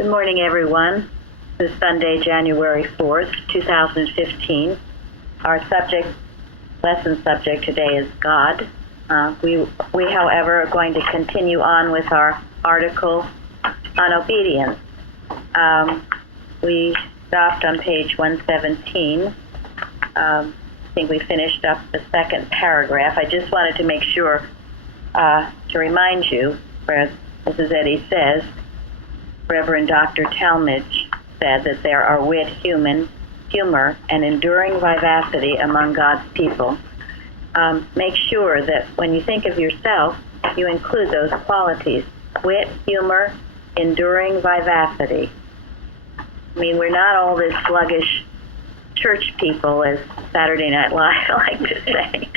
Good morning, everyone. This is Sunday, January 4th, 2015. Our lesson subject today is God. We, however, are going to continue on with our article on obedience. We stopped on page 117. I think we finished up the second paragraph. I just wanted to make sure to remind you, where Mrs. Eddy says, Reverend Dr. Talmage said that there are wit, humor, and enduring vivacity among God's people. Make sure that when you think of yourself, you include those qualities: wit, humor, enduring vivacity. I mean, we're not all this sluggish church people, as Saturday Night Live like to say.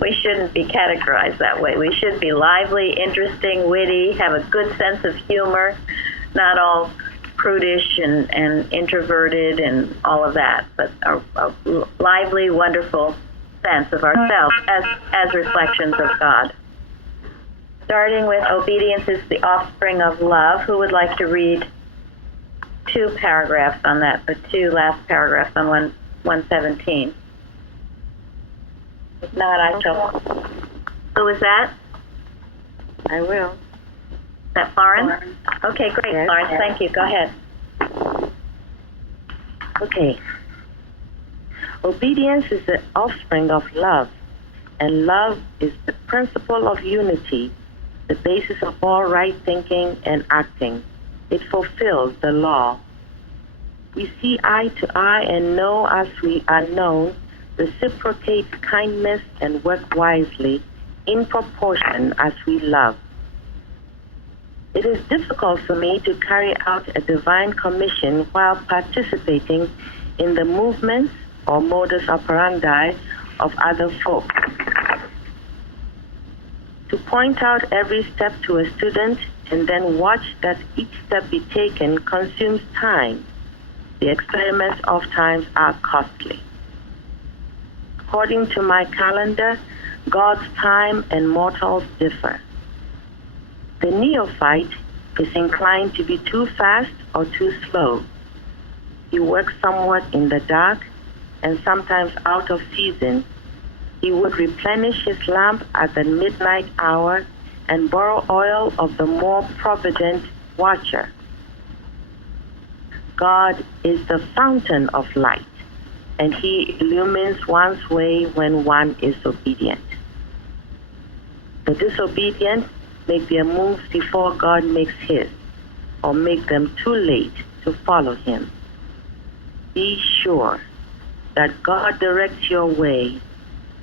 We shouldn't be categorized that way. We should be lively, interesting, witty, have a good sense of humor, not all prudish and introverted and all of that, but a lively, wonderful sense of ourselves as reflections of God. Starting with obedience is the offspring of love. Who would like to read two paragraphs on that, the two last paragraphs on 117? If not, I shall. Who is that? I will. Is that Florence? Okay, great, yes, Florence. Yes. Thank you. Go ahead. Okay. Obedience is the offspring of love, and love is the principle of unity, the basis of all right thinking and acting. It fulfills the law. We see eye to eye and know as we are known, reciprocate kindness and work wisely in proportion as we love. It is difficult for me to carry out a divine commission while participating in the movements or modus operandi of other folk. To point out every step to a student and then watch that each step be taken consumes time. The experiments oftentimes are costly. According to my calendar, God's time and mortals differ. The neophyte is inclined to be too fast or too slow. He works somewhat in the dark and sometimes out of season. He would replenish his lamp at the midnight hour and borrow oil of the more provident watcher. God is the fountain of light, and he illumines one's way when one is obedient. The disobedient make their moves before God makes his, or make them too late to follow him. Be sure that God directs your way,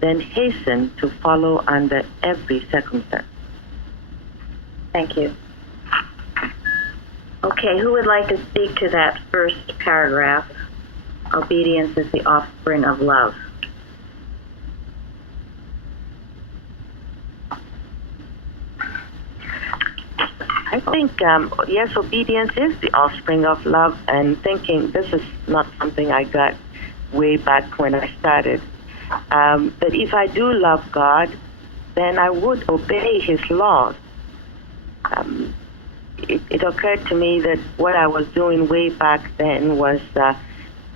then hasten to follow under every circumstance. Thank you. Okay, who would like to speak to that first paragraph? Obedience is the offspring of love. I think, yes, obedience is the offspring of love, and thinking this is not something I got way back when I started. But if I do love God, then I would obey his laws. It occurred to me that what I was doing way back then was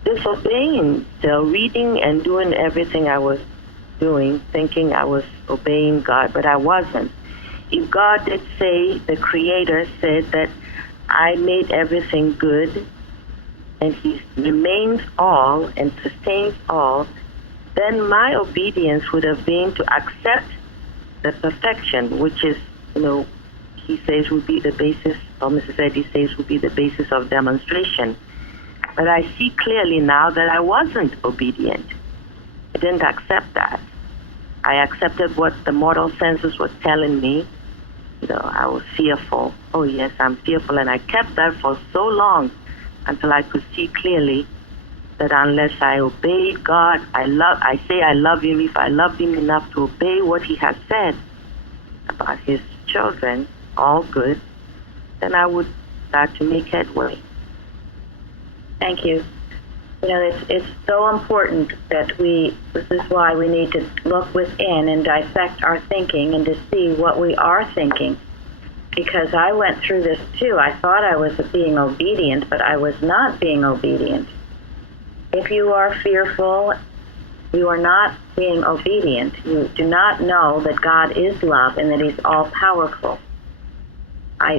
disobeying, still reading and doing everything I was doing, thinking I was obeying God, but I wasn't. If God did say, the Creator said that I made everything good, and he remains all and sustains all, then my obedience would have been to accept the perfection, which is, he says would be the basis, or Mrs. Eddy says would be the basis of demonstration. But I see clearly now that I wasn't obedient. I didn't accept that. I accepted what the mortal senses were telling me. I was fearful. Oh yes, I'm fearful, and I kept that for so long until I could see clearly that unless I obeyed God, I say I love him. If I love him enough to obey what he has said about his children, all good, then I would start to make headway. Thank you. It's so important that this is why we need to look within and dissect our thinking and to see what we are thinking. because I went through this too. I thought I was being obedient, but I was not being obedient. If you are fearful, you are not being obedient. You do not know that God is love and that He's all-powerful.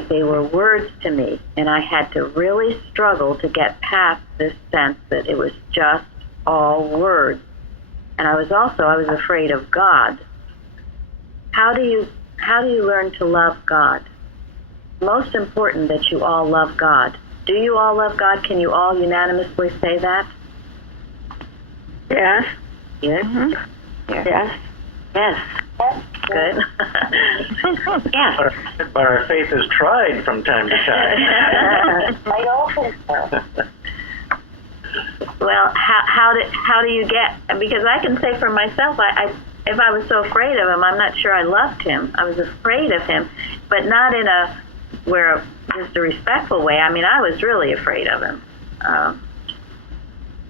They were words to me, and I had to really struggle to get past this sense that it was just all words. And I was afraid of God. How do you learn to love God? Most important that you all love God. Do you all love God? Can you all unanimously say that? Yes. Yes. Mm-hmm. Yes. Yes. Good. Yes. But our faith is tried from time to time. I don't think so. Well, how do you get? Because I can say for myself, if I was so afraid of him, I'm not sure I loved him. I was afraid of him, but not in just a respectful way. I mean, I was really afraid of him.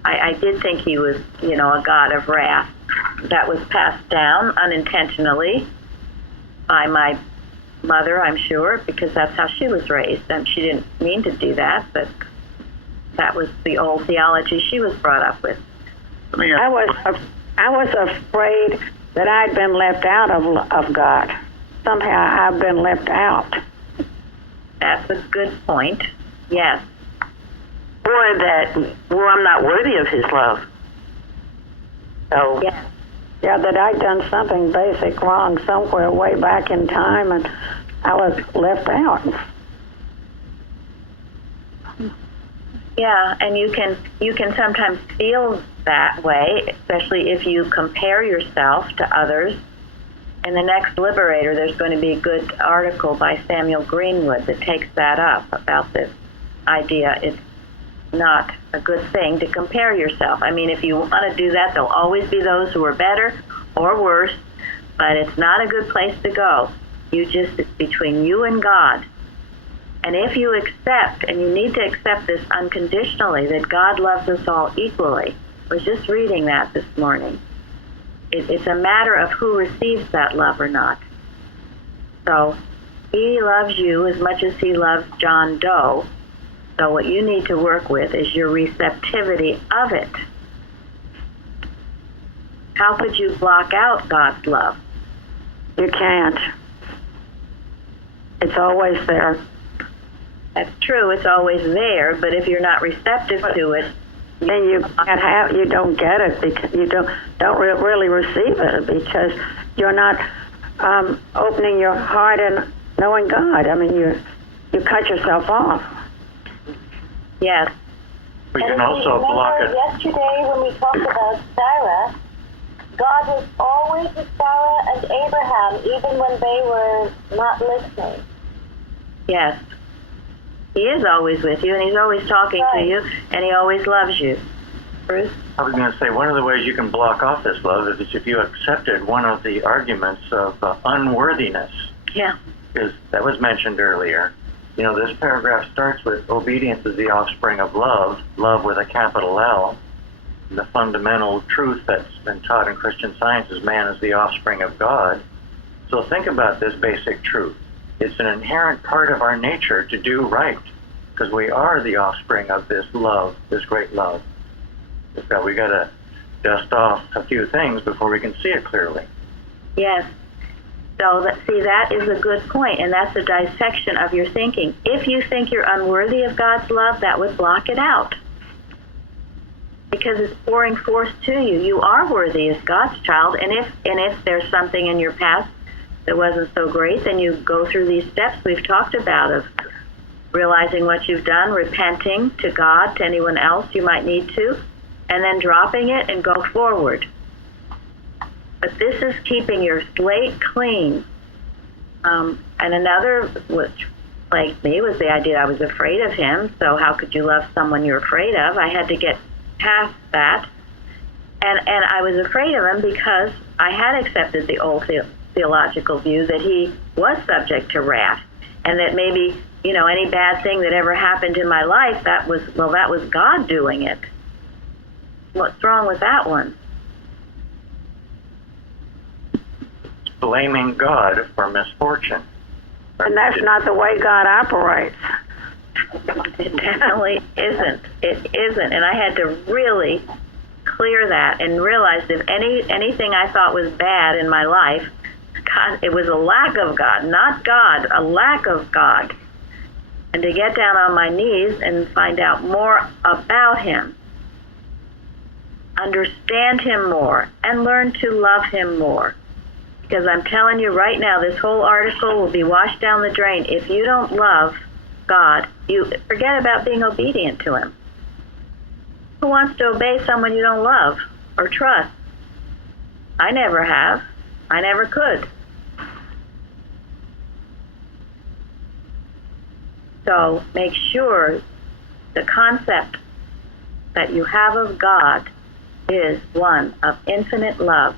I did think he was, a god of wrath that was passed down unintentionally by my mother, I'm sure, because that's how she was raised, and she didn't mean to do that, but that was the old theology she was brought up with. I was afraid that I'd been left out of God. Somehow I've been left out. That's a good point. Yes. Or that, I'm not worthy of His love. So, yes. Yeah, that I'd done something basic wrong somewhere way back in time, and I was left out. Yeah, and you can sometimes feel that way, especially if you compare yourself to others. In the next Liberator, there's going to be a good article by Samuel Greenwood that takes that up, about this idea. It's not a good thing to compare yourself. I mean, if you want to do that, there'll always be those who are better or worse, but it's not a good place to go. It's between you and God. And if you accept, and you need to accept this unconditionally, that God loves us all equally. I was just reading that this morning. It's a matter of who receives that love or not. So He loves you as much as He loves John Doe. So what you need to work with is your receptivity of it. How could you block out God's love? You can't. It's always there. That's true. It's always there, but if you're not receptive to it, then you don't get it, because you don't really receive it, because you're not opening your heart and knowing God. I mean, you cut yourself off. yes. We can also block it. Yesterday when we talked about Sarah, God was always with Sarah and Abraham, even when they were not listening. Yes. He is always with you, and He's always talking to you, and He always loves you. Bruce? I was going to say, one of the ways you can block off this love is if you accepted one of the arguments of unworthiness. Yeah. Because that was mentioned earlier. This paragraph starts with obedience is the offspring of love, love with a capital L. The fundamental truth that's been taught in Christian Science is man is the offspring of God. So think about this basic truth. It's an inherent part of our nature to do right, because we are the offspring of this love, this great love. We got to dust off a few things before we can see it clearly. Yes. So, that is a good point, and that's a dissection of your thinking. If you think you're unworthy of God's love, that would block it out, because it's pouring forth to you. You are worthy as God's child, and if there's something in your past that wasn't so great, then you go through these steps we've talked about of realizing what you've done, repenting to God, to anyone else you might need to, and then dropping it and go forward. But this is keeping your slate clean. And another, which plagued me, was the idea I was afraid of him. So how could you love someone you're afraid of? I had to get past that. And I was afraid of him because I had accepted the old theological view that he was subject to wrath, and that maybe, any bad thing that ever happened in my life, that was God doing it. What's wrong with that one? Blaming God for misfortune. And that's not the way God operates. It definitely isn't. It isn't. And I had to really clear that and realize if anything I thought was bad in my life, God, it was a lack of God, not God, a lack of God. And to get down on my knees and find out more about Him, understand Him more, and learn to love Him more. Because I'm telling you right now, this whole article will be washed down the drain. If you don't love God, you forget about being obedient to Him. Who wants to obey someone you don't love or trust? I never have. I never could. So make sure the concept that you have of God is one of infinite love.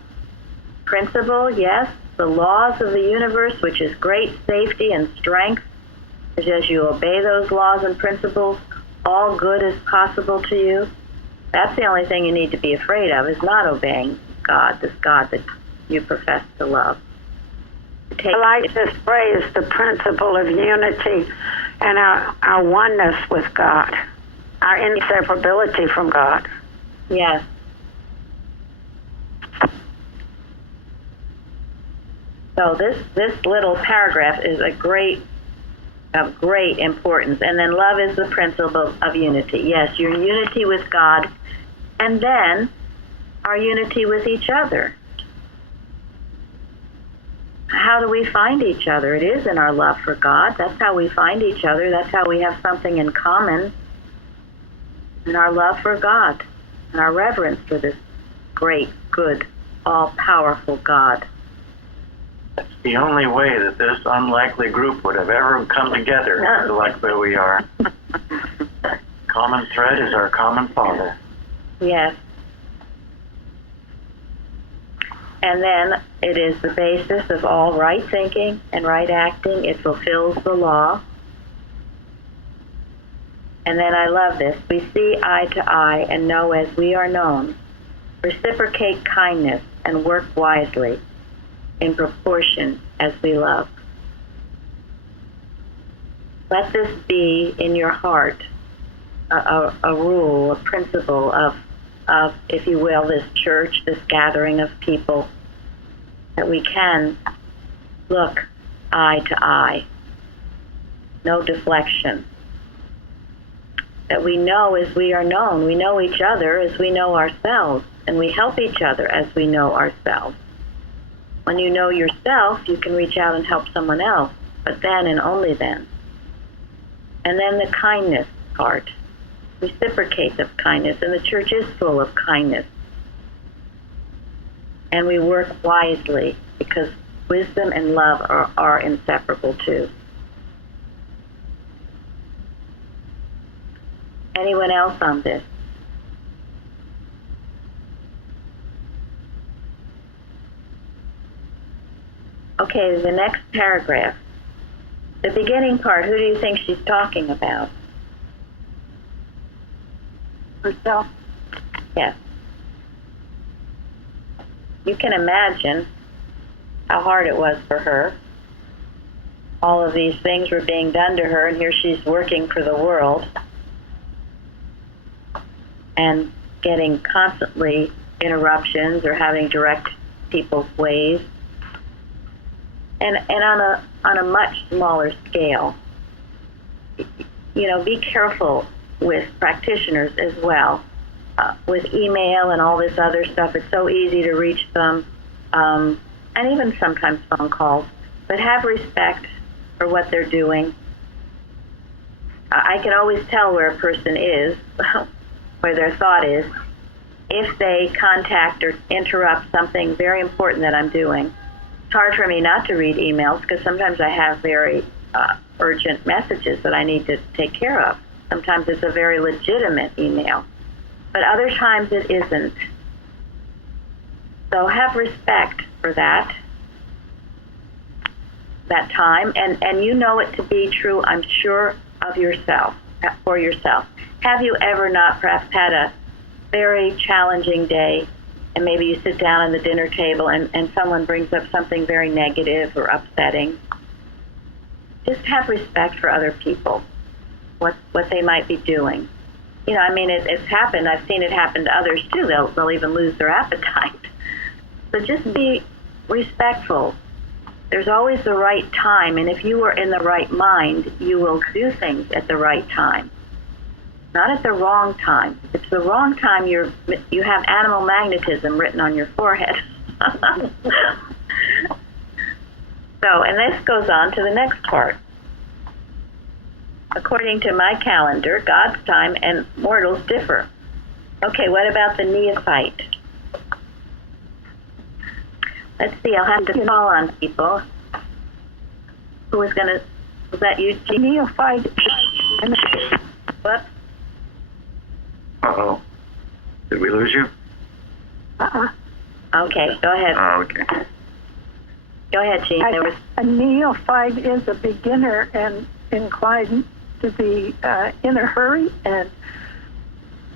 Principle, yes, the laws of the universe, which is great safety and strength, is as you obey those laws and principles, all good is possible to you. That's the only thing you need to be afraid of, is not obeying God, this God that you profess to love. I like this phrase, the principle of unity and our oneness with God, our inseparability from God. Yes. So this little paragraph is of great importance. And then love is the principle of unity. Yes, your unity with God, and then our unity with each other. How do we find each other? It is in our love for God. That's how we find each other. That's how we have something in common. In our love for God and our reverence for this great, good, all-powerful God. That's the only way that this unlikely group would have ever come together like where we are. Common thread is our common Father. Yes. And then it is the basis of all right thinking and right acting. It fulfills the law. And then I love this. We see eye to eye and know as we are known. Reciprocate kindness and work wisely in proportion as we love. Let this be in your heart a rule, a principle of, if you will, this church, this gathering of people, that we can look eye to eye. No deflection. That we know as we are known. We know each other as we know ourselves, and we help each other as we know ourselves. When you know yourself, you can reach out and help someone else, but then and only then. And then the kindness part. Reciprocate of kindness, and the church is full of kindness. And we work wisely, because wisdom and love are inseparable too. Anyone else on this? Okay, the next paragraph. The beginning part, who do you think she's talking about? Herself? Yes. You can imagine how hard it was for her. All of these things were being done to her, and here she's working for the world and getting constantly interruptions or having direct people's ways. And on a much smaller scale. You know, be careful with practitioners as well. With email and all this other stuff, it's so easy to reach them, and even sometimes phone calls. But have respect for what they're doing. I can always tell where a person is, where their thought is, if they contact or interrupt something very important that I'm doing. It's hard for me not to read emails because sometimes I have very urgent messages that I need to take care of. Sometimes it's a very legitimate email, but other times it isn't. So have respect for that time, and you know it to be true, I'm sure, of yourself, for yourself. Have you ever not perhaps had a very challenging day, and maybe you sit down at the dinner table and someone brings up something very negative or upsetting? just have respect for other people, what they might be doing. You know, I mean, it's happened. I've seen it happen to others too. They'll even lose their appetite. So just be respectful. There's always the right time, and if you are in the right mind, you will do things at the right time, not at the wrong time. If it's the wrong time, you have animal magnetism written on your forehead. So, and this goes on to the next part. According to my calendar, God's time and mortals differ. Okay, what about the neophyte? Let's see, I'll have to call on people. Who was that you, Jean? Neophyte. Whoops. Uh-oh. Did we lose you? Okay, go ahead. Oh, okay. Go ahead, Jean. A neophyte is a beginner and inclined to be in a hurry and,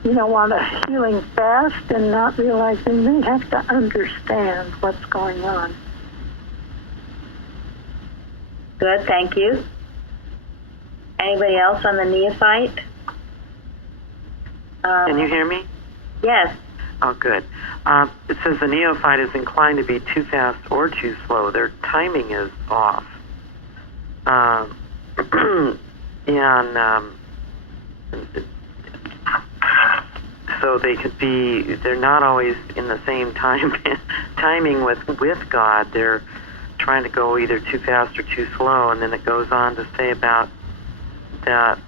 want a healing fast and not realizing they have to understand what's going on. Good, thank you. Anybody else on the neophyte? Can you hear me? Yes. Oh, good. It says the neophyte is inclined to be too fast or too slow. Their timing is off. So they're not always in the same timing with God. They're trying to go either too fast or too slow. And then it goes on to say about that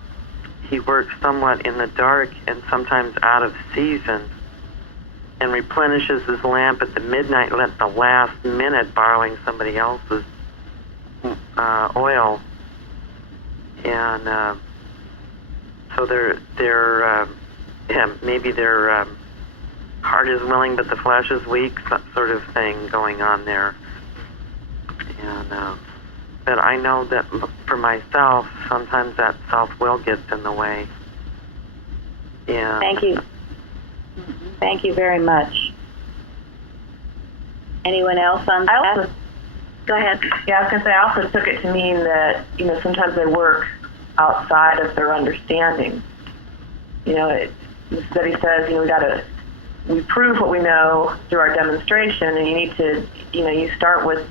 he works somewhat in the dark and sometimes out of season, and replenishes his lamp at the midnight at the last minute, borrowing somebody else's oil. And so maybe their heart is willing but the flesh is weak, sort of thing going on there. And but I know that for myself, sometimes that self-will gets in the way. Yeah. Thank you. Thank you very much. Anyone else on that? Go ahead. Yeah, I was going to say, I also took it to mean that, sometimes they work outside of their understanding. The study says, we prove what we know through our demonstration, and you need to, you start with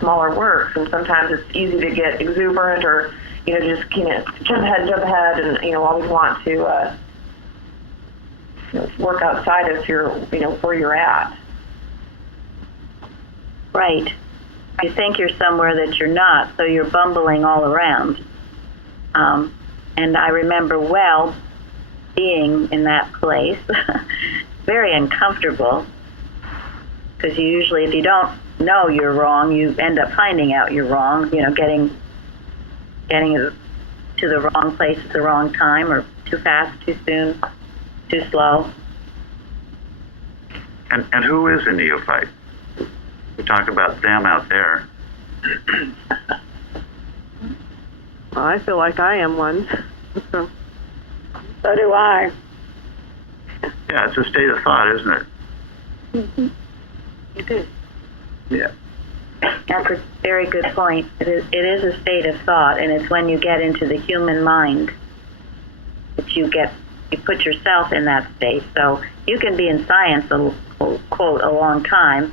smaller works, and sometimes it's easy to get exuberant or, just, jump ahead, and, always want to, work outside of your, where you're at. Right. You think you're somewhere that you're not, so you're bumbling all around. And I remember well being in that place, very uncomfortable, because usually if you don't know you're wrong, you end up finding out you're wrong, getting to the wrong place at the wrong time, or too fast, too soon, too slow. And who is a neophyte? We talk about them out there. Well, I feel like I am one. So do I. Yeah, it's a state of thought, isn't it? Mm-hmm. It is. Yeah. That's a very good point. It is a state of thought, and it's when you get into the human mind that you put yourself in that state. So you can be in science, quote, a long time,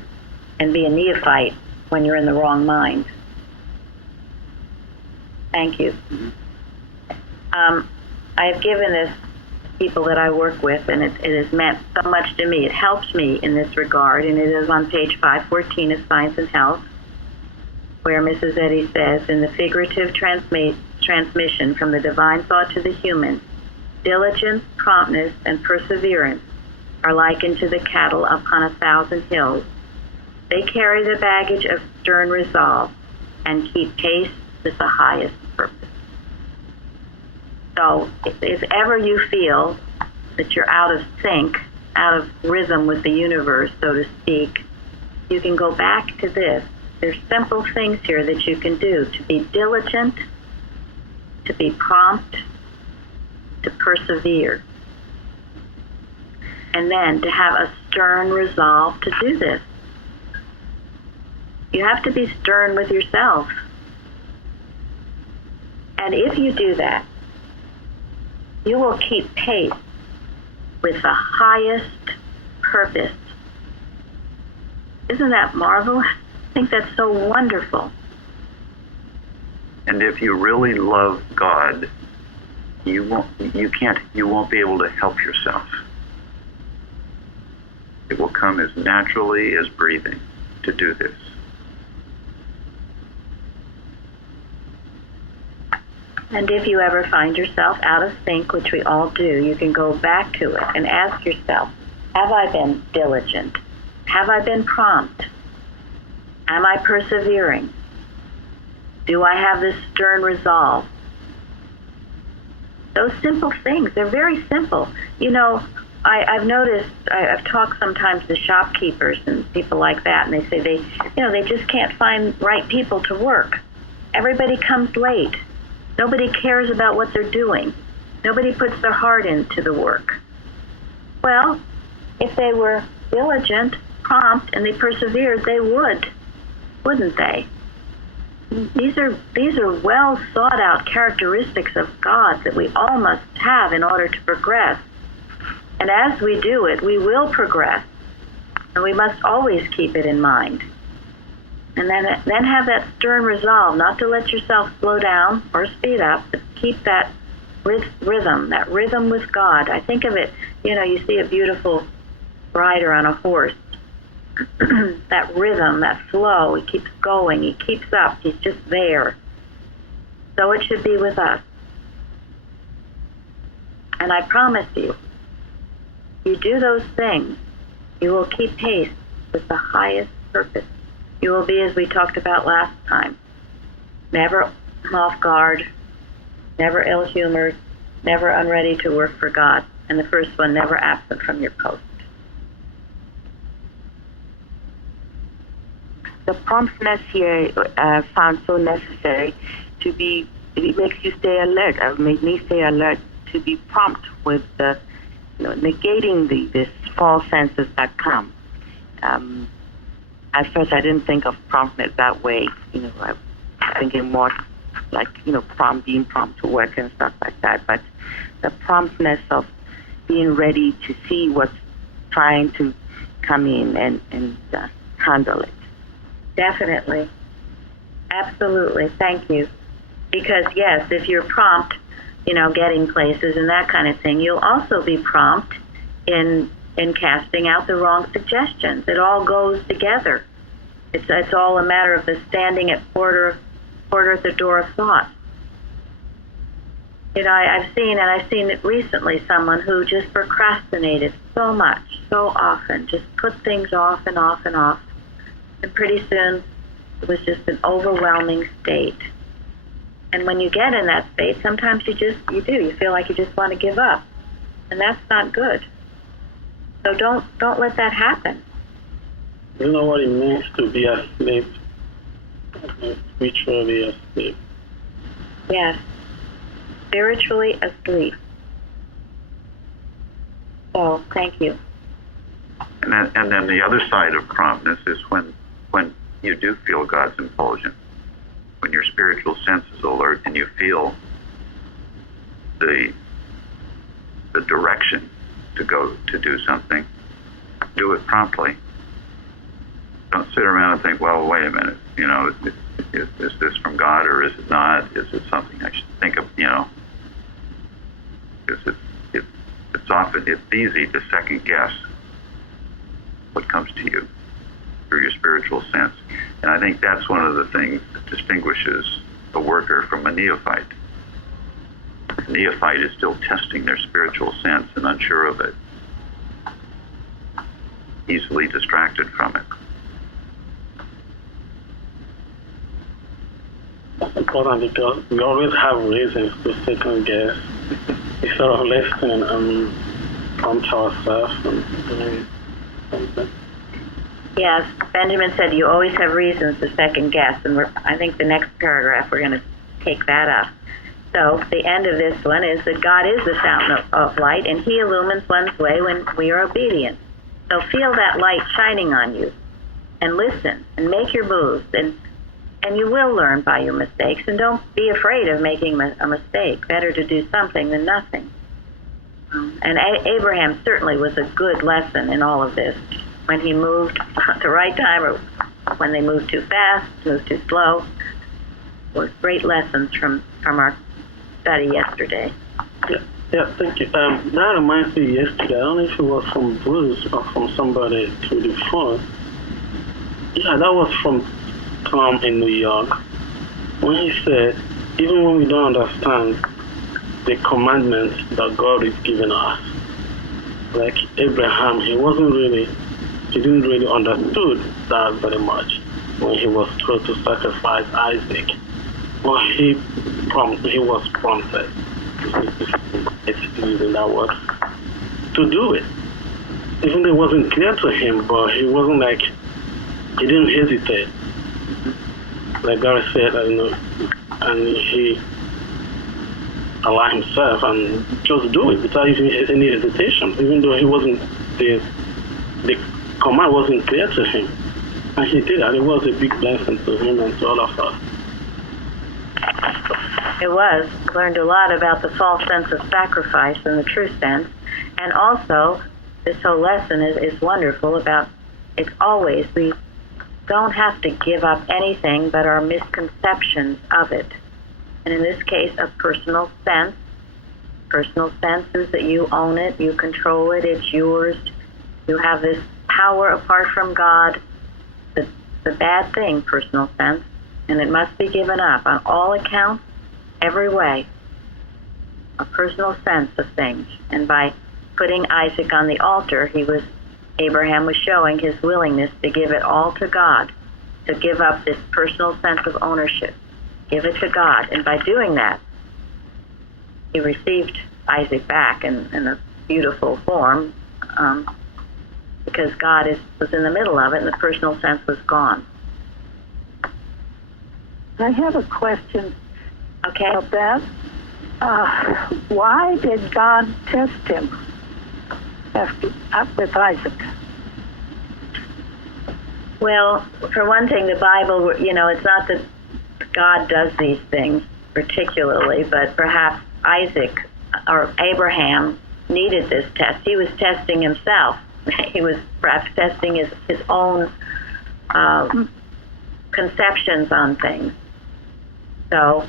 and be a neophyte when you're in the wrong mind. Thank you. I have given this people that I work with, and it has meant so much to me. It helps me in this regard, and it is on page 514 of Science and Health, where Mrs. Eddy says, in the figurative transmission from the divine thought to the human, diligence, promptness, and perseverance are likened to the cattle upon 1,000 hills. They carry the baggage of stern resolve and keep pace with the highest purpose. So if ever you feel that you're out of sync, out of rhythm with the universe, so to speak, you can go back to this. There's simple things here that you can do: to be diligent, to be prompt, to persevere, and then to have a stern resolve to do this. You have to be stern with yourself. And if you do that, you will keep pace with the highest purpose. Isn't that marvelous? I think that's so wonderful. And if you really love God, you won't be able to help yourself. It will come as naturally as breathing to do this. And if you ever find yourself out of sync, which we all do, you can go back to it and ask yourself, have I been diligent? Have I been prompt? Am I persevering? Do I have this stern resolve? Those simple things, they're very simple. You know, I've noticed, I've talked sometimes to shopkeepers and people like that, and they say they just can't find right people to work. Everybody comes late. Nobody cares about what they're doing. Nobody puts their heart into the work. Well, if they were diligent, prompt, and they persevered, they would, wouldn't they? These are well thought out characteristics of God that we all must have in order to progress. And as we do it, we will progress. And we must always keep it in mind. And then have that stern resolve not to let yourself slow down or speed up, but keep that rhythm with God. I think of it, you see a beautiful rider on a horse. That rhythm, that flow, he keeps going, he keeps up, he's just there. So it should be with us. And I promise you, you do those things, you will keep pace with the highest purpose. You will be, as we talked about last time, never off guard, never ill-humored, never unready to work for God, and the first one, never absent from your post. The promptness here found so necessary it makes you stay alert, or made me stay alert to be prompt with negating these false senses that come. At first, I didn't think of promptness that way. I was thinking more like, being prompt to work and stuff like that. But the promptness of being ready to see what's trying to come in and handle it. Definitely. Absolutely. Thank you. Because, yes, if you're prompt, getting places and that kind of thing, you'll also be prompt in casting out the wrong suggestions. It all goes together. It's all a matter of the standing at quarter at the door of thought. I've seen it recently, someone who just procrastinated so much, so often, just put things off and off and off. And pretty soon, it was just an overwhelming state. And when you get in that state, sometimes you feel like you just want to give up. And that's not good. So don't let that happen. You know what it means to be asleep, spiritually asleep. Yes, spiritually asleep. So, thank you. And then the other side of promptness is when you do feel God's impulsion, when your spiritual sense is alert and you feel the direction to go to do something, do it promptly. Don't sit around and think, well, wait a minute, is this from God or is it not? Is it something I should think of, Because it's easy to second guess what comes to you through your spiritual sense. And I think that's one of the things that distinguishes a worker from a neophyte. A neophyte is still testing their spiritual sense and unsure of it, easily distracted from it. That's important because we always have reasons to second guess instead of listening and prompt ourselves and doing something. Yes, Benjamin said you always have reasons to second guess, and I think the next paragraph we're going to take that up. So the end of this one is that God is the fountain of light, and he illumines one's way when we are obedient. So feel that light shining on you, and listen, and make your moves, and And you will learn by your mistakes, and don't be afraid of making a mistake. Better to do something than nothing. And Abraham certainly was a good lesson in all of this. When he moved at the right time, or when they moved too fast, moved too slow, were great lessons from our study yesterday. Yeah, thank you. That reminds me yesterday, I don't know if it was from Bruce or from somebody through the phone. Yeah, that was from Tom in New York, when he said, even when we don't understand the commandments that God is giving us, like Abraham, he didn't really understood that very much when he was told to sacrifice Isaac. But he was prompted, it's using that word, to do it. Even though it wasn't clear to him, but he wasn't like, he didn't hesitate. Like God said, and he allowed himself and just do it without even any hesitation, even though he wasn't, the command wasn't clear to him. And he did, and it was a big blessing to him and to all of us. It was. Learned a lot about the false sense of sacrifice and the true sense. And also, this whole lesson is wonderful about, it's always, we don't have to give up anything but our misconceptions of it. And in this case, a personal sense. Personal sense is that you own it, you control it, it's yours. You have this power apart from God. The bad thing, personal sense, and it must be given up on all accounts, every way. A personal sense of things. And by putting Isaac on the altar, Abraham was showing his willingness to give it all to God, to give up this personal sense of ownership, give it to God. And by doing that, he received Isaac back in a beautiful form, because God was in the middle of it, and the personal sense was gone. I have a question Okay. about that. Why did God test him with Isaac? Well, for one thing, the Bible, it's not that God does these things particularly, but perhaps Isaac or Abraham needed this test. He was testing himself. He was perhaps testing his own conceptions on things. So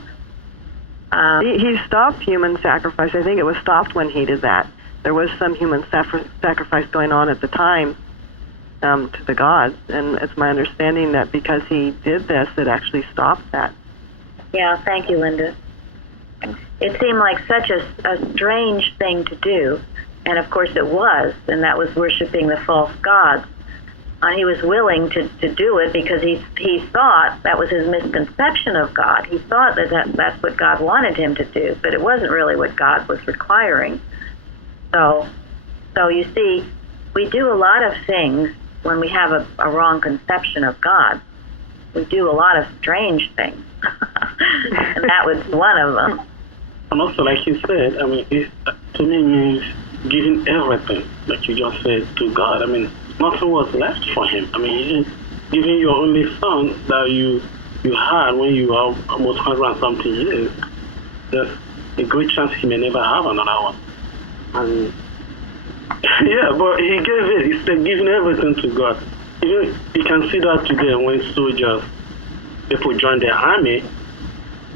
he stopped human sacrifice. I think it was stopped when he did that. There was some human sacrifice going on at the time to the gods, and it's my understanding that because he did this, it actually stopped that. Yeah, thank you, Linda. It seemed like such a strange thing to do, and of course it was, and that was worshiping the false gods. And he was willing to do it because he thought that was his misconception of God. He thought that's what God wanted him to do, but it wasn't really what God was requiring. So you see, we do a lot of things when we have a wrong conception of God. We do a lot of strange things, and that was one of them. And also, like you said, it to me means giving everything, like you just said, to God. Nothing was left for him. Giving your only son that you had when you were almost 100 and something years, there's a great chance he may never have another one. And yeah, but he gave it. He's giving everything to God. You can see that today when people join the army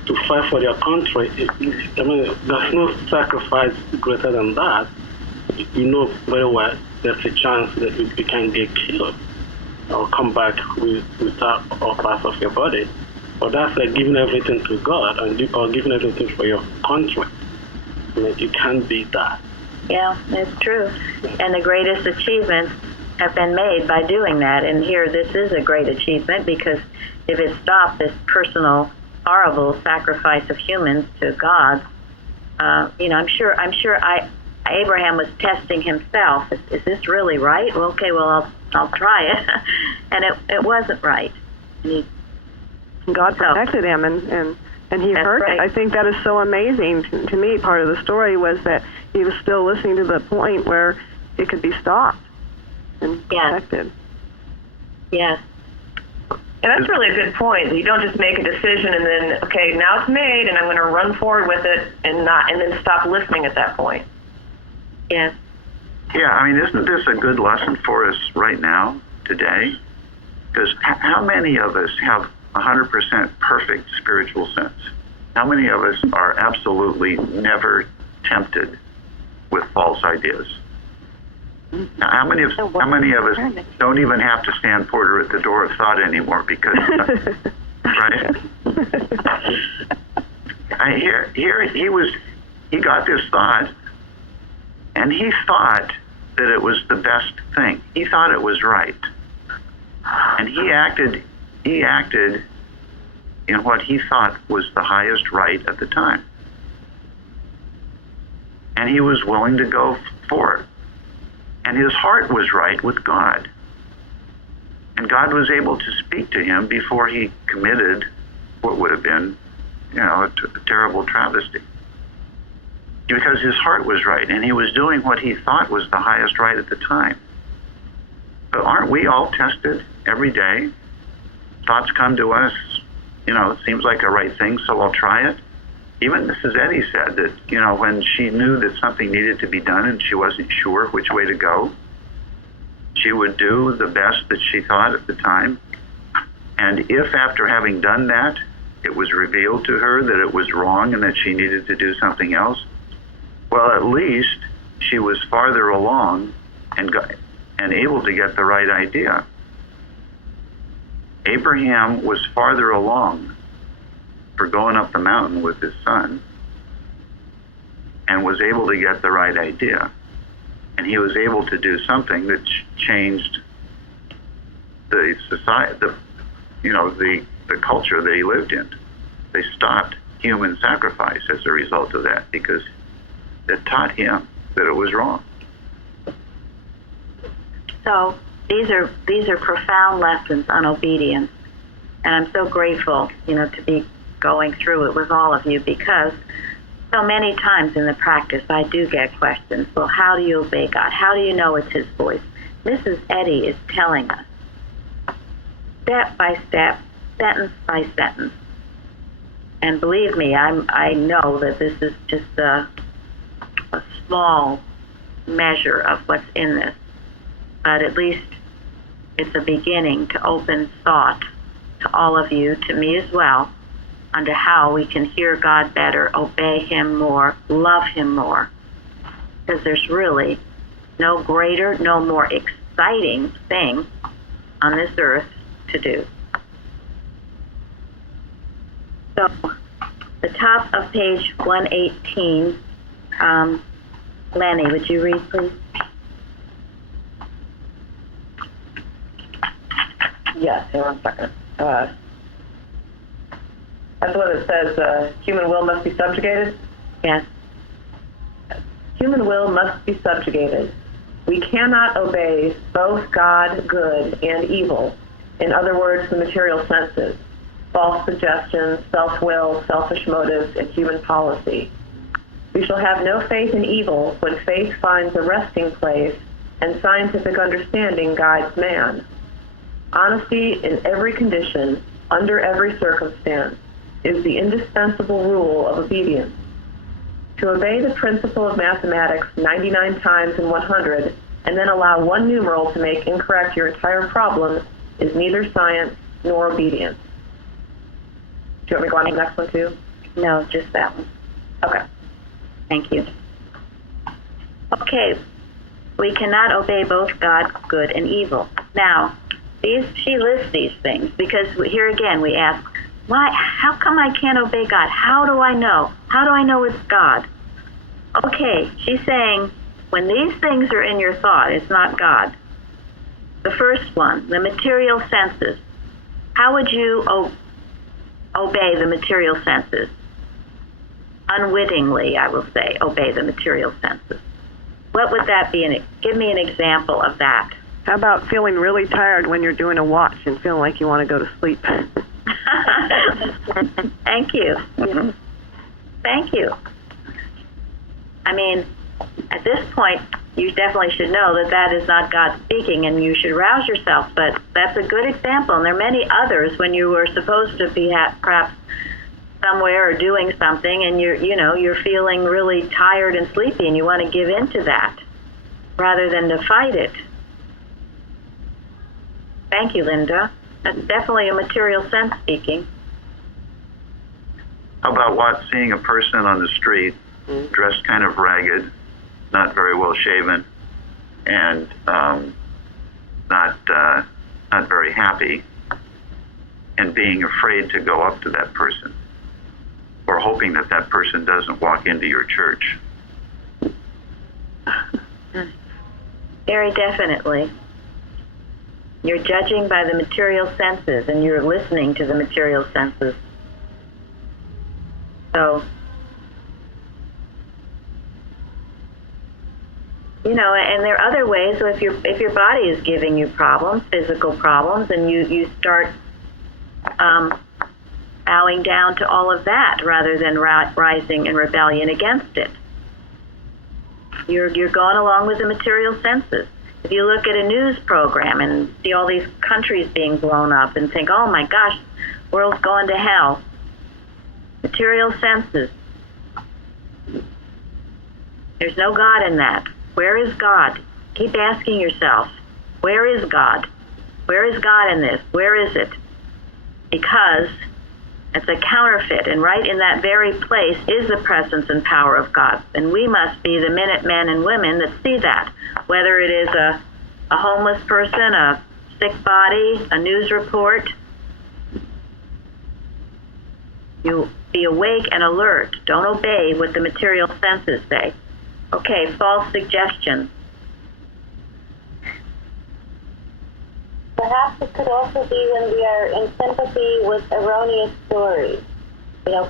to fight for their country. There's no sacrifice greater than that. You know very well there's a chance that you can get killed or come back without all parts of your body. But that's like giving everything to God or giving everything for your country. You can't beat that. Yeah, it's true. And the greatest achievements have been made by doing that. And here, this is a great achievement because if it stopped this personal, horrible sacrifice of humans to God, I'm sure Abraham was testing himself. Is this really right? Well, okay, I'll try it. And it wasn't right. And God protected him, and he heard right. it. I think that is so amazing. To me, part of the story was that he was still listening to the point where it could be stopped and protected. Yes. And that's really a good point. You don't just make a decision and then, okay, now it's made, and I'm going to run forward with it and then stop listening at that point. Yes. Yeah, I mean, isn't this a good lesson for us right now, today? Because how many of us have 100% perfect spiritual sense? How many of us are absolutely never tempted with false ideas? Now, how many of us don't even have to stand porter at the door of thought anymore because, right? He got this thought, and he thought that it was the best thing. He thought it was right, and he acted in what he thought was the highest right at the time, and he was willing to go for it. And his heart was right with God. And God was able to speak to him before he committed what would have been, a terrible travesty. Because his heart was right, and he was doing what he thought was the highest right at the time. But aren't we all tested every day? Thoughts come to us, it seems like a right thing, so I'll try it. Even Mrs. Eddy said that, when she knew that something needed to be done and she wasn't sure which way to go, she would do the best that she thought at the time. And if after having done that, it was revealed to her that it was wrong and that she needed to do something else, well, at least she was farther along and able to get the right idea. Abraham was farther along for going up the mountain with his son and was able to get the right idea. And he was able to do something that changed the society, the culture that he lived in. They stopped human sacrifice as a result of that because it taught him that it was wrong. So these are profound lessons on obedience. And I'm so grateful, to be going through it with all of you, because so many times in the practice I do get questions. Well, how do you obey God? How do you know it's his voice? Mrs. Eddy is telling us step by step, sentence by sentence. And believe me, I know that this is just a small measure of what's in this, but at least it's a beginning to open thought to all of you, to me as well, onto how we can hear God better, obey him more, love him more. Because there's really no greater, no more exciting thing on this earth to do. So, the top of page 118, Lenny, would you read, please? Yes, hang on a second. That's what it says, human will must be subjugated? Yes. Human will must be subjugated. We cannot obey both God, good, and evil. In other words, the material senses, false suggestions, self-will, selfish motives, and human policy. We shall have no faith in evil when faith finds a resting place and scientific understanding guides man. Honesty in every condition, under every circumstance, is the indispensable rule of obedience. To obey the principle of mathematics 99 times in 100 and then allow one numeral to make incorrect your entire problem is neither science nor obedience. Do you want me to go on to the next one too? No, just that one. Okay. Thank you. Okay, we cannot obey both God, good, and evil. Now, she lists these things because here again we ask, why? How come I can't obey God? How do I know? How do I know it's God? Okay, she's saying when these things are in your thought, it's not God. The first one, the material senses. How would you obey the material senses? Unwittingly, I will say, obey the material senses. What would that be? Give me an example of that. How about feeling really tired when you're doing a watch and feeling like you want to go to sleep? Thank you. Thank you. I mean, at this point, you definitely should know that that is not God speaking, and you should rouse yourself. But that's a good example, and there are many others when you were supposed to be perhaps somewhere or doing something, and you're feeling really tired and sleepy, and you want to give in to that rather than to fight it. Thank you, Linda. That's definitely a material sense speaking. How about seeing a person on the street dressed kind of ragged, not very well shaven, and not very happy, and being afraid to go up to that person, or hoping that that person doesn't walk into your church? Very definitely. You're judging by the material senses, and you're listening to the material senses. So, and there are other ways. So if your body is giving you problems, physical problems, and you start bowing down to all of that rather than rising in rebellion against it. You're going along with the material senses. If you look at a news program and see all these countries being blown up and think, oh my gosh, world's going to hell. Material senses. There's no God in that. Where is God? Keep asking yourself, where is God? Where is God in this? Where is it? Because it's a counterfeit, and right in that very place is the presence and power of God. And we must be the Minutemen and women that see that, whether it is a homeless person, a sick body, a news report. You be awake and alert. Don't obey what the material senses say. Okay, false suggestion. Perhaps it could also be when we are in sympathy with erroneous stories.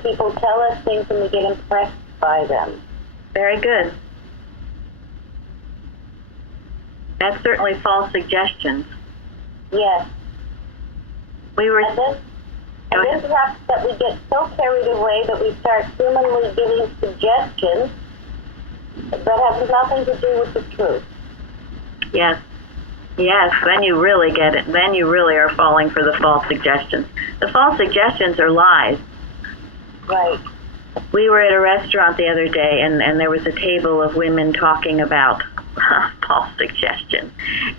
People tell us things and we get impressed by them. Very good. That's certainly false suggestions. Yes. And then perhaps that we get so carried away that we start humanly giving suggestions that have nothing to do with the truth. Yes. Yes, then you really get it. Then you really are falling for the false suggestions. The false suggestions are lies. Right. We were at a restaurant the other day, and there was a table of women talking about false suggestions.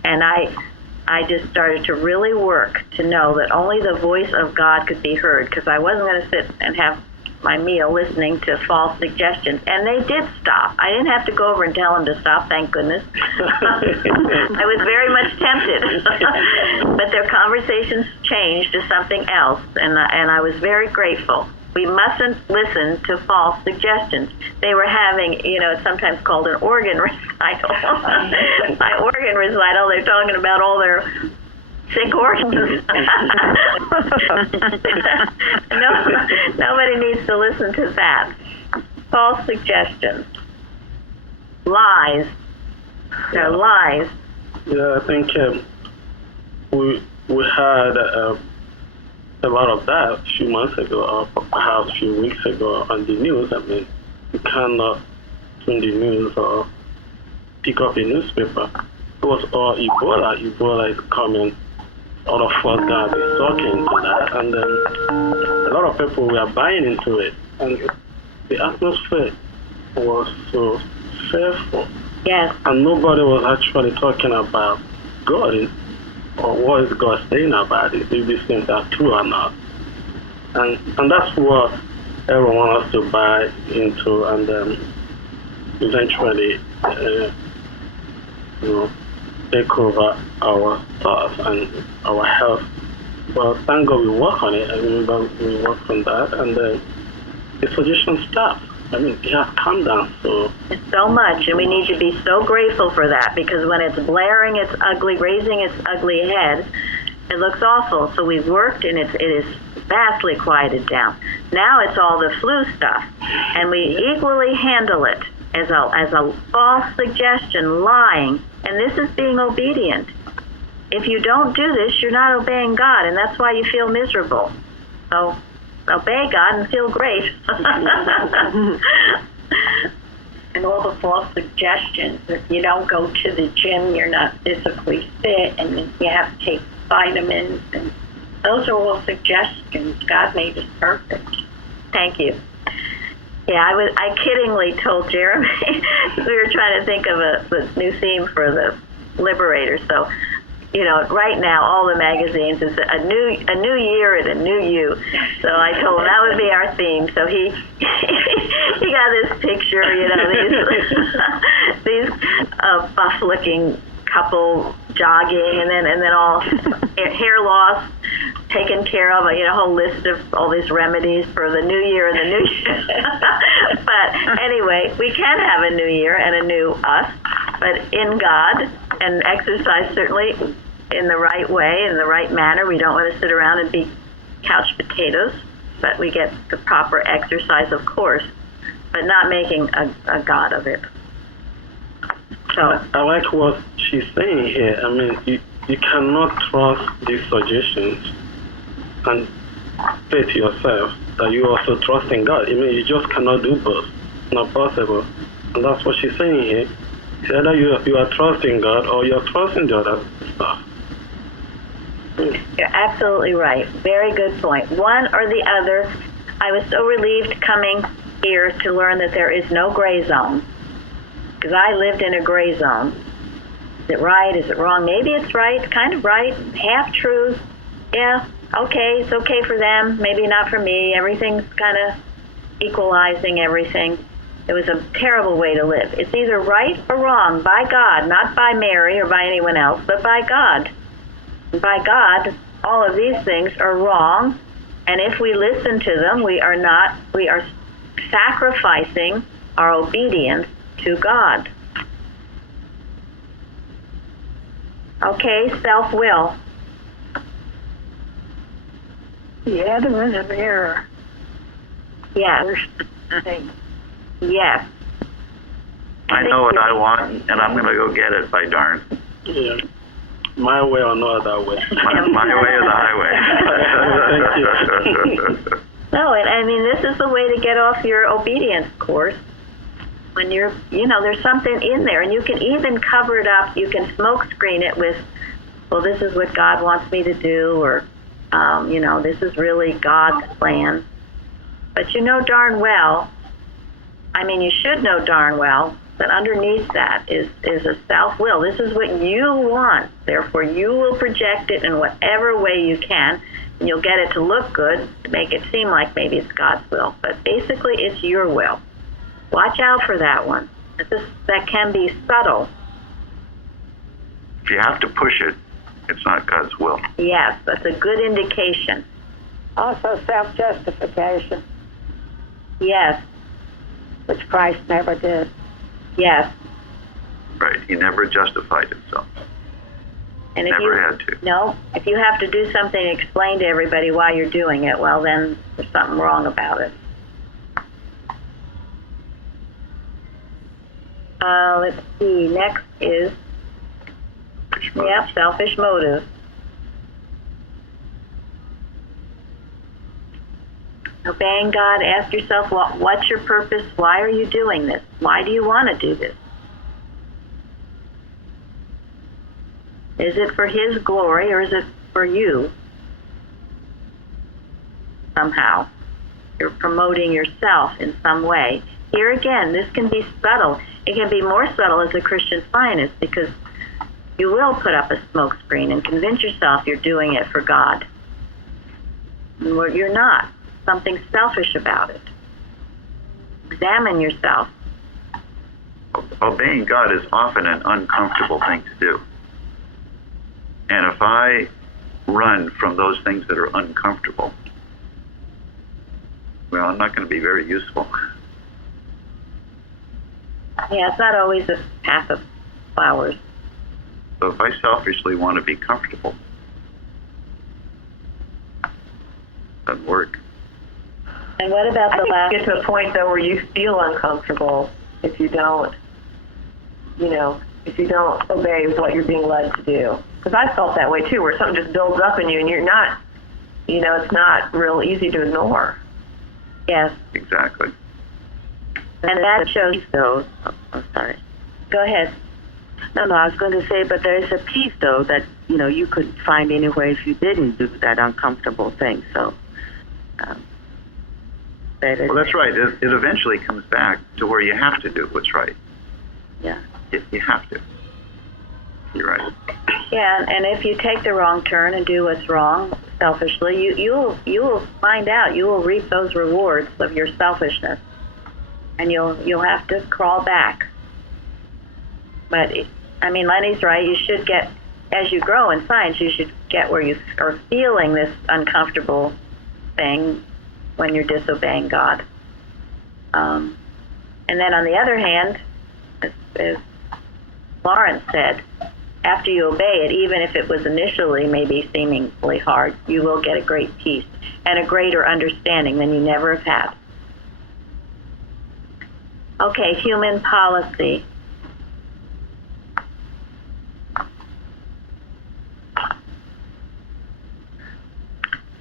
And I just started to really work to know that only the voice of God could be heard, because I wasn't going to sit and have my meal listening to false suggestions. And they did stop. I didn't have to go over and tell them to stop, thank goodness. I was very much tempted. But their conversations changed to something else, and I was very grateful. We mustn't listen to false suggestions. They were having, it's sometimes called an organ recital. By organ recital, they're talking about all their sick organs. Nobody needs to listen to that. False suggestions. Lies. They're lies. Yeah, I think we had a lot of that a few months ago, or perhaps a few weeks ago on the news. I mean, you cannot tune the news or pick up a newspaper. It was all Ebola. Ebola is coming. All of us got to be talking to that, and then a lot of people were buying into it, and the atmosphere was so fearful. Yes. And nobody was actually talking about God, or what is God saying about it, if these things are true or not. And that's what everyone wants us to buy into, and then eventually, take over our thoughts and our health. Well, thank God we work on it, and we work on that, and then the suggestion stops. I mean, it has come down so much, and we need to be so grateful for that, because when it's blaring its ugly, raising its ugly head, it looks awful. So we've worked, and it is vastly quieted down. Now it's all the flu stuff, and we equally handle it as a false suggestion, lying, and this is being obedient. If you don't do this, you're not obeying God, and that's why you feel miserable. So obey God and feel great. and all the false suggestions that you don't go to the gym, you're not physically fit, and you have to take vitamins, and those are all suggestions. God made us perfect. Thank you. Yeah, I kiddingly told Jeremy we were trying to think of the new theme for the Liberator. So, right now all the magazines is a new year and a new you. So I told him that would be our theme. So he he got this picture, these buff-looking couple jogging, and then all hair loss taken care of, a whole list of all these remedies for the new year and the new year. But anyway, we can have a new year and a new us, but in God, and exercise certainly in the right way, in the right manner. We don't want to sit around and be couch potatoes, but we get the proper exercise, of course, but not making a God of it. So I like what she's saying here. I mean, you cannot trust these suggestions and say to yourself that you also trust in God. I mean, you just cannot do both. It's not possible. And that's what she's saying here. It's either you are trusting God or you're trusting the other stuff. You're absolutely right. Very good point. One or the other. I was so relieved coming here to learn that there is no gray zone, because I lived in a gray zone. Is it right? Is it wrong? Maybe it's right, kind of right, half truth. Yeah, okay, it's okay for them, maybe not for me. Everything's kind of equalizing everything. It was a terrible way to live. It's either right or wrong by God, not by Mary or by anyone else, but by God. By God, all of these things are wrong, and if we listen to them, we are sacrificing our obedience to God. Okay, self-will. Yeah, there is an error. Yes. Yes. I know what I want, and I'm going to go get it, by darn. Yeah. My way or no other way. My way or the highway. No, and I mean, this is the way to get off your obedience course. When you're, there's something in there, and you can even cover it up. You can smoke screen it with, well, this is what God wants me to do, or, this is really God's plan. But you know darn well, you should know darn well, that underneath that is a self-will. This is what you want. Therefore, you will project it in whatever way you can, and you'll get it to look good, to make it seem like maybe it's God's will. But basically, it's your will. Watch out for that one. That can be subtle. If you have to push it, it's not God's will. Yes, that's a good indication. Also self-justification, Yes, which Christ never did. yes. Right. He never justified himself. And if Never had to. No, if you have to do something and explain to everybody why you're doing it, well, then there's something wrong about it. Let's see. Next is, selfish motive. Obeying God, ask yourself, what's your purpose? Why are you doing this? Why do you want to do this? Is it for His glory, or is it for you? Somehow. You're promoting yourself in some way. Here again, this can be subtle. It can be more subtle as a Christian Scientist, because you will put up a smoke screen and convince yourself you're doing it for God. And you're not. Something selfish about it. Examine yourself. Obeying God is often an uncomfortable thing to do. And if I run from those things that are uncomfortable, well, I'm not going to be very useful. Yeah, it's not always a path of flowers. So if I selfishly want to be comfortable, it doesn't work. And what about the last? Get to a point though where you feel uncomfortable if you don't, obey what you're being led to do. Because I felt that way too, where something just builds up in you and you're not, it's not real easy to ignore. Yes. Exactly. And that shows. Though, oh, sorry. Go ahead. No, I was going to say, but there is a peace, though, that, you could find anywhere if you didn't do that uncomfortable thing. So, well, that's right. It eventually comes back to where you have to do what's right. Yeah. You have to. You're right. Yeah, and if you take the wrong turn and do what's wrong selfishly, you will find out. You will reap those rewards of your selfishness, and you'll have to crawl back. But Lenny's right. You should get, as you grow in science, you should get where you are feeling this uncomfortable thing when you're disobeying God. And then on the other hand, as Lawrence said, after you obey it, even if it was initially maybe seemingly hard, you will get a great peace and a greater understanding than you never have had. Okay, human policy.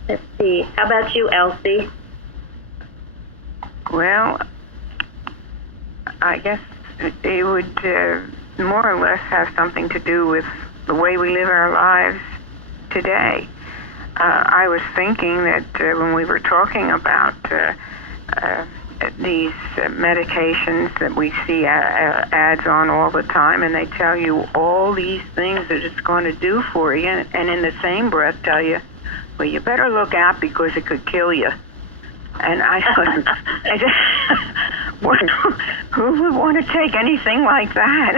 Let's see. How about you, Elsie? Well, I guess it would more or less have something to do with the way we live our lives today. I was thinking that when we were talking about these medications that we see ads on all the time, and they tell you all these things that it's going to do for you, and in the same breath tell you, well, you better look out because it could kill you. And I thought, who would want to take anything like that?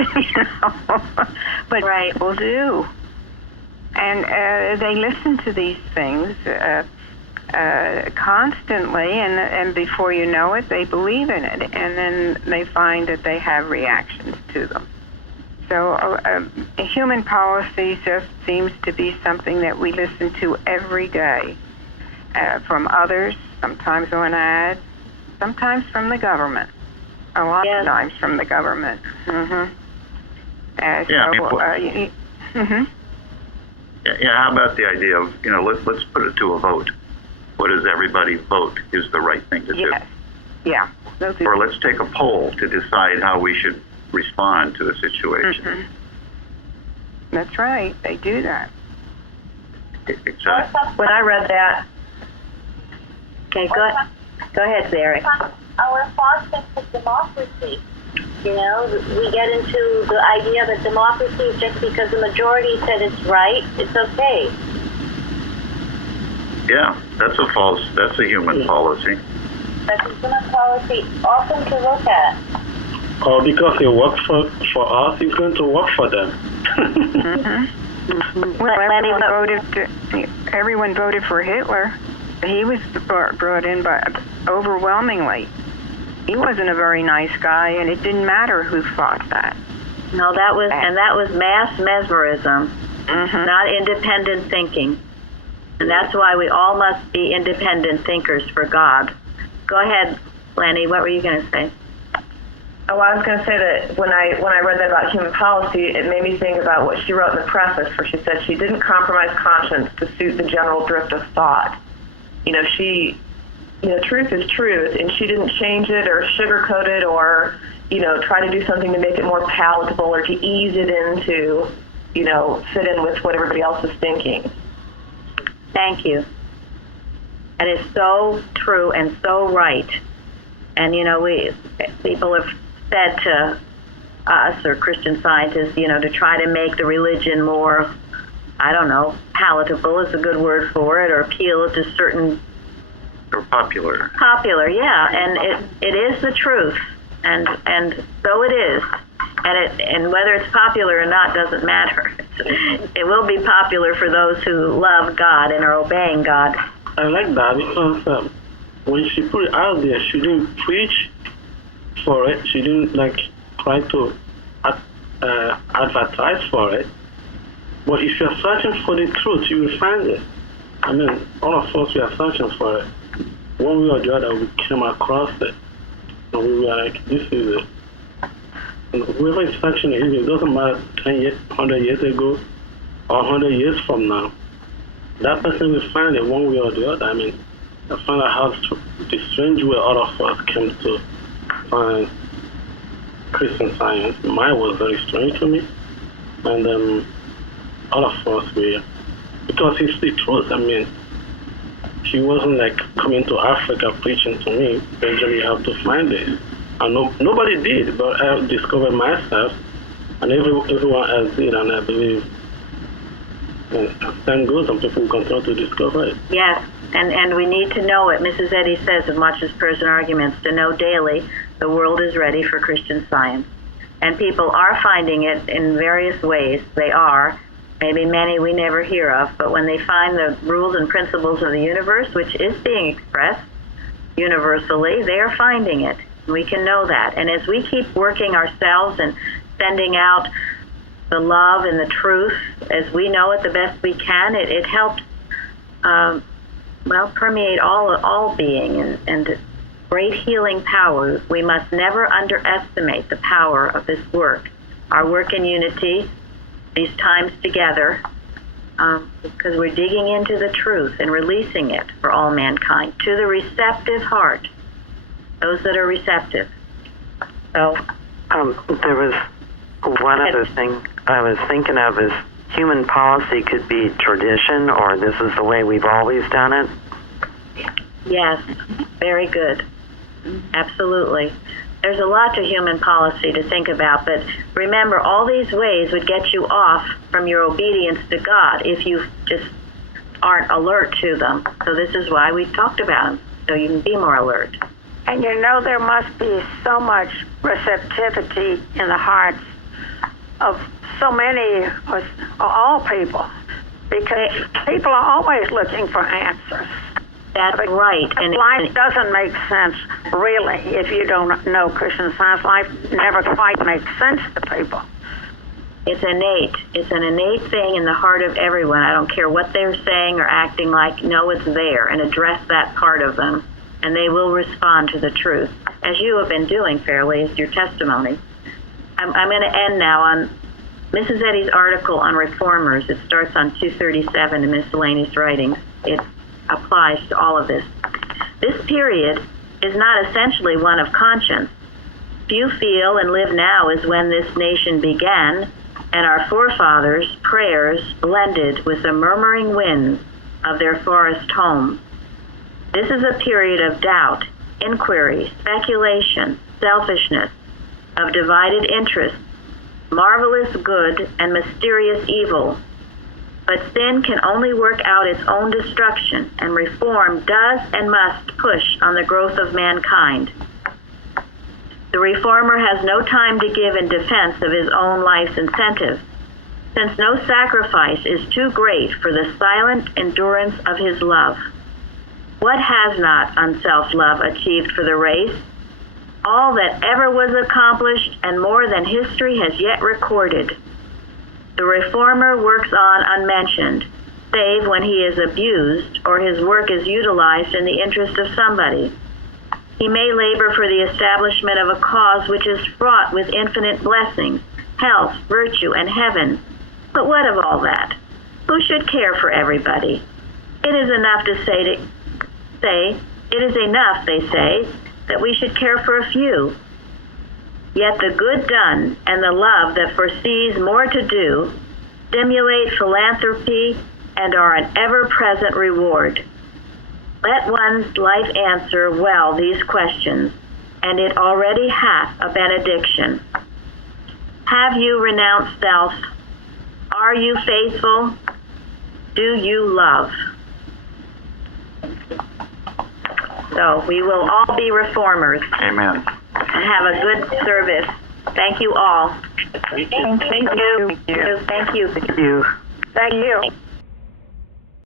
But right. People do. And they listen to these things constantly, and before you know it, they believe in it. And then they find that they have reactions to them. So human policy just seems to be something that we listen to every day from others, sometimes on ads, sometimes from the government, a lot of times from the government. Mm-hmm. Yeah, how about the idea of, let's put it to a vote. What does everybody vote is the right thing to do? Yeah. Or let's take a poll to decide how we should respond to a situation. Mm-hmm. That's right. They do that. Exactly. When I read that, okay, go ahead, Sarah. Our response to democracy. We get into the idea that democracy is just because the majority said it's right, it's okay. Yeah, that's a human policy. That's a human policy often to look at. Or because they work for us, it's going to work for them. Mm-hmm. Mm-hmm. Well, everyone voted for Hitler. He was brought in by overwhelmingly. He wasn't a very nice guy, and it didn't matter who fought that. No, that was mass mesmerism, mm-hmm. not independent thinking. And that's why we all must be independent thinkers for God. Go ahead, Lenny. What were you going to say? Oh, I was going to say that when I read that about human policy, it made me think about what she wrote in the preface, where she said she didn't compromise conscience to suit the general drift of thought. Truth is truth, and she didn't change it or sugarcoat it or, try to do something to make it more palatable or to ease it into, fit in with what everybody else is thinking. Thank you. That is so true and so right. And, people have said to us or Christian scientists, to try to make the religion more, palatable is a good word for it, or appeal to certain... Or popular. Popular, yeah. And it is the truth. And so it is. And whether it's popular or not doesn't matter. It will be popular for those who love God and are obeying God. I like that because when she put it out there, she didn't preach for it. She didn't try to advertise for it. But if you're searching for the truth, you will find it. All of us, we are searching for it. One way or the other, we came across it. And we were like, this is it. And whoever is searching it doesn't matter 10 years, 100 years ago, or 100 years from now. That person will find it one way or the other. I find out how the strange way all of us came to find Christian Science. Mine was very strange to me, and all of us were, because it's the truth. I mean, she wasn't like coming to Africa preaching to me, Benjamin, you have to find this. And nobody did, but I discovered myself, and everyone else did, and I believe, and thank God some people will continue to discover it. Yes, and we need to know it. Mrs. Eddy says of Much's Prayers and Arguments, to know daily the world is ready for Christian Science. And people are finding it in various ways. They are. Maybe many we never hear of, but when they find the rules and principles of the universe, which is being expressed universally, they are finding it. We can know that. And as we keep working ourselves and sending out the love and the truth as we know it the best we can, it helps permeate all being and great healing power. We must never underestimate the power of this work, our work in unity, these times together, because we're digging into the truth and releasing it for all mankind to the receptive heart, those that are receptive. So, there was one other thing I was thinking of is human policy could be tradition, or this is the way we've always done it. Yes, very good. Absolutely. There's a lot to human policy to think about, but remember, all these ways would get you off from your obedience to God if you just aren't alert to them. So this is why we've talked about them, so you can be more alert. And there must be so much receptivity in the hearts of so many, all people, because people are always looking for answers. That's right. And life doesn't make sense, really, if you don't know Christian Science. Life never quite makes sense to people. It's innate. It's an innate thing in the heart of everyone. I don't care what they're saying or acting like. No, it's there, and address that part of them, and they will respond to the truth, as you have been doing, Fairly, as your testimony. I'm going to end now on Mrs. Eddy's article on reformers. It starts on 237 in Miscellaneous Writings. It applies to all of this. This period is not essentially one of conscience. Few feel and live now as when this nation began, and our forefathers' prayers blended with the murmuring winds of their forest home. This is a period of doubt, inquiry, speculation, selfishness, of divided interest, marvelous good and mysterious evil. But sin can only work out its own destruction, and reform does and must push on the growth of mankind. The reformer has no time to give in defense of his own life's incentive, since no sacrifice is too great for the silent endurance of his love. What has not unself-love achieved for the race? All that ever was accomplished, and more than history has yet recorded. The reformer works on unmentioned, save when he is abused or his work is utilized in the interest of somebody. He may labor for the establishment of a cause which is fraught with infinite blessings, health, virtue, and heaven. But what of all that? Who should care for everybody? It is enough they say, that we should care for a few. Yet the good done and the love that foresees more to do stimulate philanthropy and are an ever-present reward. Let one's life answer well these questions, and it already hath a benediction. Have you renounced self? Are you faithful? Do you love? So we will all be reformers. Amen. And have a good service. Thank you all. Thank you. Thank you. Thank you. Thank you.